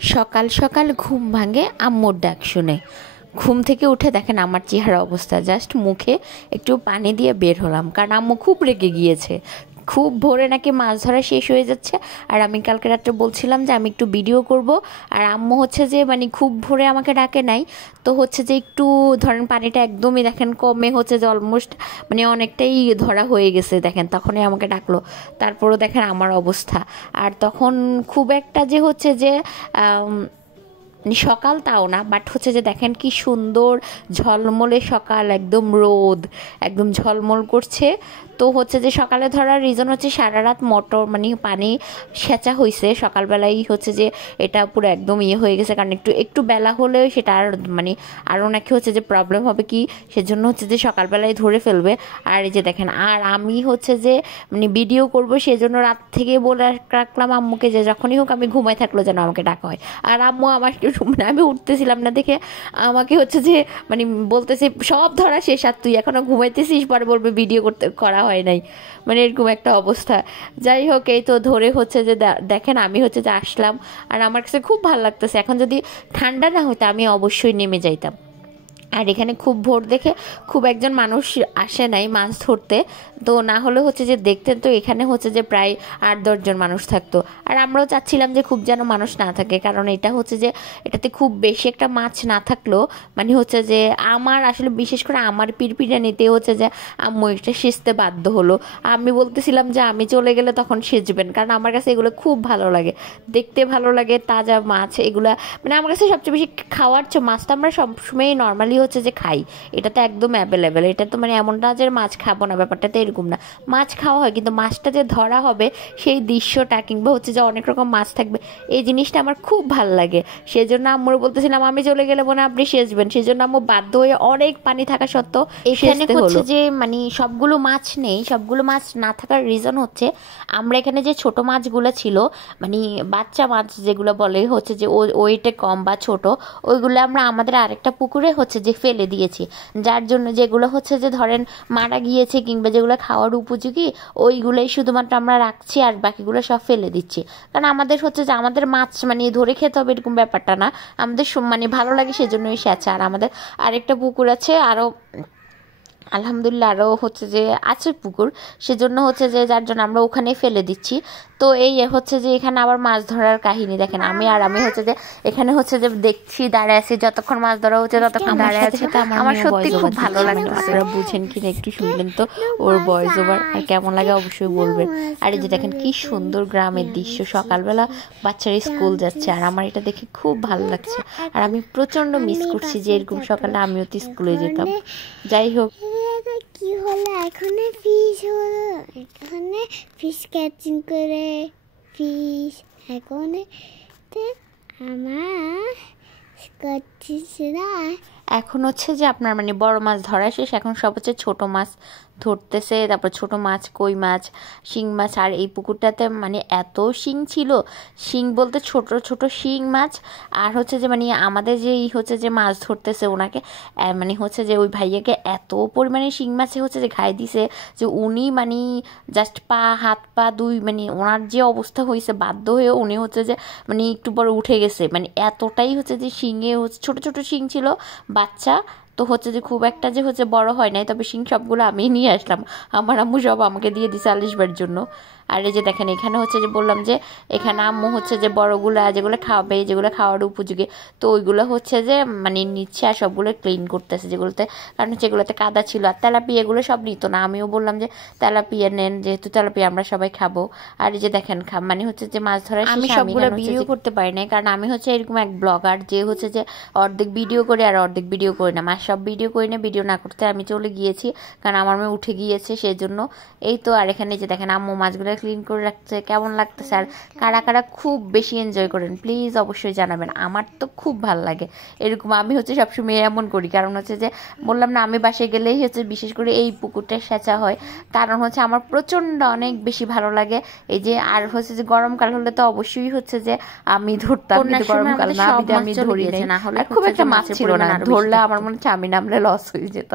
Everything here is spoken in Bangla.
সকাল সকাল ঘুম ভাঙে আম্মুর ডাক শুনে। ঘুম থেকে উঠে দেখেন আমার চেহারা অবস্থা, জাস্ট মুখে একটু পানি দিয়ে বের হলাম, কারণ আম্মু খুব রেগে গিয়েছে। খুব ভোরে নাকি মাছ ধরা শেষ হয়ে যাচ্ছে, আর আমি কালকে রাত্রে বলছিলাম যে আমি একটু ভিডিও করব, আর আম্মু হচ্ছে যে মানে খুব ভোরে আমাকে ডাকে নাই, তো হচ্ছে যে একটু ধরেন পানিটা একদমই দেখেন কমে হচ্ছে যে অলমোস্ট মানে অনেকটাই ধরা হয়ে গেছে, দেখেন তখনই আমাকে ডাকলো। তারপরও দেখেন আমার অবস্থা। আর তখন খুব একটা যে হচ্ছে যে মানে সকাল তাও না, বাট হচ্ছে যে দেখেন কি সুন্দর ঝলমলে সকাল, একদম রোদ একদম ঝলমল করছে। তো হচ্ছে যে সকালে ধরার রিজন হচ্ছে সারা রাত মোটর মানে পানি সেচা হয়েছে, সকালবেলাই হচ্ছে যে এটা পুরো একদম ইয়ে হয়ে গেছে, কারণ একটু একটু বেলা হলেও সেটা আর মানে আরও নাকি হচ্ছে যে প্রবলেম হবে কি, সেজন্য হচ্ছে যে সকালবেলায় ধরে ফেলবে। আর এই যে দেখেন, আর আমি হচ্ছে যে মানে ভিডিও করব সেজন্য রাত থেকে বলে রাখলাম আম্মুকে যে যখনই হোক আমি ঘুমায় থাকলো যেন আমাকে ডাকা হয়। আর আম্মু আমার মানে আমি উঠতেছিলাম না দেখে আমাকে হচ্ছে যে মানে বলতেছে সব ধরা শেষ আর তুই এখনো ঘুমাইতেছিস, পরে বলবে ভিডিও করা হয় নাই, মানে এরকম একটা অবস্থা। যাই হোক, এই তো ধরে হচ্ছে যে দেখেন আমি হচ্ছে যে আসলাম, আর আমার কাছে খুব ভালো লাগতেছে। এখন যদি ঠান্ডা না হতো আমি অবশ্যই নেমে যাইতাম। আর এখানে খুব ভোর দেখে খুব একজন মানুষ আসে নাই মাছ ধরতে, তো না হলে হচ্ছে যে দেখতেন তো এখানে হচ্ছে যে প্রায় 8-10 জন মানুষ থাকতো। আর আমরাও চাচ্ছিলাম যে খুব যেন মানুষ না থাকে, কারণ এটা হচ্ছে যে এটাতে খুব বেশি একটা মাছ না থাকলেও মানে হচ্ছে যে আমার আসলে বিশেষ করে আমার পিরপিরানিতে হচ্ছে যে আম্মু এটা সেচতে বাধ্য হলো। আমি বলতেছিলাম যে আমি চলে গেলে তখন সেচবেন, কারণ আমার কাছে এগুলো খুব ভালো লাগে, দেখতে ভালো লাগে, তাজা মাছ এগুলা মানে আমার কাছে সবচেয়ে বেশি খাওয়ার চেয়ে মাছটা আমরা সবসময়ই নর্মালি হচ্ছে যে খাই, এটা তো একদম অ্যাভেলেবেল, এটা তো মানে এমন না যে মাছ খাবো না, ব্যাপারটা তো এরকম না। মাছ খাওয়া হয়, কিন্তু মাছটা যে ধরা হবে সেই দৃশ্যটা কিংবা হচ্ছে যে অনেক রকম মাছ থাকবে, এই জিনিসটা আমার খুব ভালো লাগে। সেজন্য আম্মুর বলতেছিলাম আমি চলে গেলে মনে আপনি সেচবেন, সেজন্য আম্মু বাধ্য হয়ে অনেক পানি থাকা সত্ত্বেও এখানে হচ্ছে যে মানে সবগুলো মাছ নেই। সবগুলো মাছ না থাকার রিজন হচ্ছে আমরা এখানে যে ছোট মাছগুলো ছিল মানে বাচ্চা মাছ যেগুলো বলে হচ্ছে যে ওয়েটে কম বা ছোট, ওইগুলো আমরা আমাদের আরেকটা পুকুরে হচ্ছে যে ফেলে দিয়েছি, যার জন্য যেগুলো হচ্ছে যে ধরেন মারা গিয়েছে কিংবা যেগুলো খাওয়ার উপযোগী ওইগুলোই শুধুমাত্র আমরা রাখছি, আর বাকিগুলো সব ফেলে দিচ্ছি। কারণ আমাদের হচ্ছে যে আমাদের মাছ মানে ধরে খেতে হবে এরকম ব্যাপারটা না, আমাদের মানে ভালো লাগে সেজন্যই সেচা। আর আমাদের আরেকটা পুকুর আছে আরও, আলহামদুলিল্লাহ আরও হচ্ছে যে আছে পুকুর, সেজন্য হচ্ছে যে যার জন্য আমরা ওখানে ফেলে দিচ্ছি। তো এই হচ্ছে যে এখানে আবার মাছ ধরার কাহিনী দেখেন, আমি হচ্ছে যে এখানে হচ্ছে যে দেখছি দাঁড়ায় আছি, যতক্ষণ মাছ ধরা হচ্ছে ততক্ষণ দাঁড়ায় আছে, আমার সত্যি খুব ভালো লাগে। আপনারা বুঝেন কিনা একটু শুনলেন তো ওর ভয়েস ওভার, আর কেমন লাগে অবশ্যই বলবেন। আর এই যে দেখেন কি সুন্দর গ্রামের দৃশ্য, সকালবেলা বাচ্চারা স্কুল যাচ্ছে, আর আমার এটা দেখে খুব ভালো লাগছে। আর আমি প্রচণ্ড মিস করছি যে এরকম সকালে আমিও তো স্কুলে যেতাম। যাই হোক, কি হলো এখানে ফিশ হলো, এখানে ফিশ ক্যাচিং করে ফিশ এখানে আমার করছিস না। এখন হচ্ছে যে আপনার মানে বড় মাছ ধরা শেষ, এখন সব হচ্ছে ছোট মাছ ধরতেছে, তারপর ছোট মাছ, কই মাছ, শিং মাছ। আর এই পুকুরটাতে মানে এত শিং ছিল, শিং বলতে ছোট ছোট শিং মাছ। আর হচ্ছে যে মানে আমাদের যে হচ্ছে যে মাছ ধরতেছে ওনাকে মানে হচ্ছে যে ওই ভাইয়াকে এত পরিমাণে শিং মাছে হচ্ছে যে খাই দিছে যে উনি মানে জাস্ট হাত পা দুই মানে ওনার যে অবস্থা হয়েছে, বাধ্য হয়ে উনি হচ্ছে যে মানে একটু পরে উঠে গেছে, মানে এতটাই হচ্ছে যে শিঙে হচ্ছে ছোট ছোট শিং ছিল বাচ্চা। তো হচ্ছে যে খুব একটা যে হচ্ছে বড় হয় নাই, তবে শিং সবগুলো আমি নিয়ে আসলাম, আমার আম্মু সব আমাকে দিয়ে দিছে আলিশবার জন্য। আর এই যে দেখেন এখানে হচ্ছে যে বললাম যে এখানে আম্মু হচ্ছে যে বড়গুলা যেগুলো খাওয়াবে, যেগুলো খাওয়ার উপযোগী, তো ওইগুলো হচ্ছে যে মানে নিচ্ছে আর সবগুলো ক্লিন করতেছে যেগুলোতে, কারণ হচ্ছে এগুলোতে কাদা ছিল। আর তেলাপিয়া এগুলো সব নিত না, আমিও বললাম যে তেলাপিয়া নেন, যেহেতু তেলাপিয়া আমরা সবাই খাবো। আর এই যে দেখেন মানে হচ্ছে যে মাছ ধরার আমি সবগুলো ভিডিও করতে পারি না, কারণ আমি হচ্ছে এরকম এক ব্লগার যে হচ্ছে যে অর্ধেক ভিডিও করে আর অর্ধেক ভিডিও করি না, মাছ সব ভিডিও করি না, ভিডিও না করতে আমি চলে গিয়েছি কারণ আমার মেয়ে উঠে গিয়েছে সেই জন্য। এই তো, আর এখানে যে দেখেন আম্মু মাছগুলো ক্লিন করে রাখছে, কেমন লাগতেছে। আর কারা কারা খুব বেশি এনজয় করেন প্লিজ অবশ্যই জানাবেন, আমার তো খুব ভালো লাগে এরকম। আমি হচ্ছে সবসময় এমন করি, কারণ হচ্ছে যে বললাম না আমি বাসায় গেলেই হচ্ছে বিশেষ করে এই পুকুরটা সেচা হয়, কারণ হচ্ছে আমার প্রচণ্ড অনেক বেশি ভালো লাগে এই যে। আর হচ্ছে যে গরমকাল হলে তো অবশ্যই হচ্ছে যে আমি ধরতাম, কিন্তু গরমকাল না আমি ধরি না, হলে খুব একটা মাছ ছিল না, ধরলে আমার মনে হচ্ছে আমি নামলে লস হয়ে যেত।